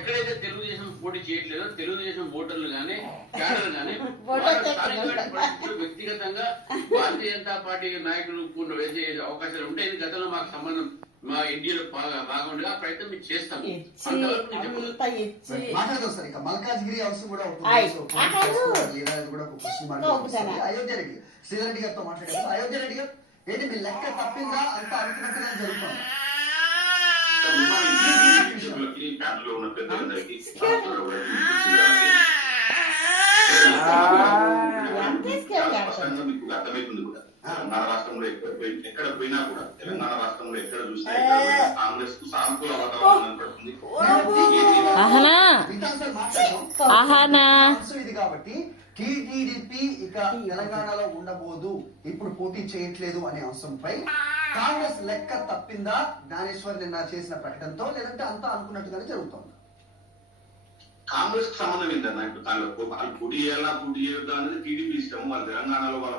ఎక్కడైతే తెలుగుదేశం పోటీ చేయట్లేదో తెలుగుదేశం ఓటర్లు గానీ క్యాడర్ గానీ వ్యక్తిగతంగా భారతీయ జనతా పార్టీ నాయకులు పూర్ణ వేసే అవకాశాలు ఉంటాయి. గతంలో మాకు సంబంధం మా ఇండియాలో బాగుండగా ప్రయత్నం మేము చేస్తాం. మల్కాజ్గిరి హౌస్ కూడా అయోధ్య రెడ్డి శ్రీధర్ రెడ్డి గారితో మాట్లాడారు. అయోధ్య రెడ్డి గారు ఏంటి మీ లెక్క తప్పిందా అంతా అనుకున్నట్టుగా జరుగుతుంది. అర్థమవుతుంది కూడా తెలంగాణ రాష్ట్రంలో ఎక్కడ పోయినా కూడా తెలంగాణ రాష్ట్రంలో ఎక్కడ చూసినా కాంగ్రెస్ కు సానుకూల వాతావరణం పడుతుంది. ఇది కాబట్టి టీడీపీ ఇక తెలంగాణలో ఉండబోదు, ఇప్పుడు పోటీ చేయట్లేదు అనే అంశంపై కాంగ్రెస్ లెక్క తప్పిందా జ్ఞానేశ్వర్ నిన్న చేసిన ప్రకటనతో, లేదంటే అంతా అనుకున్నట్టుగానే జరుగుతోంది? కాంగ్రెస్ కు సంబంధం ఏంటన్నా? ఇప్పుడు వాళ్ళు పోటీ చేయాలా పోటీ చేయొద్దా అనేది టీడీపీ ఇష్టం. వాళ్ళ తెలంగాణలో వాళ్ళ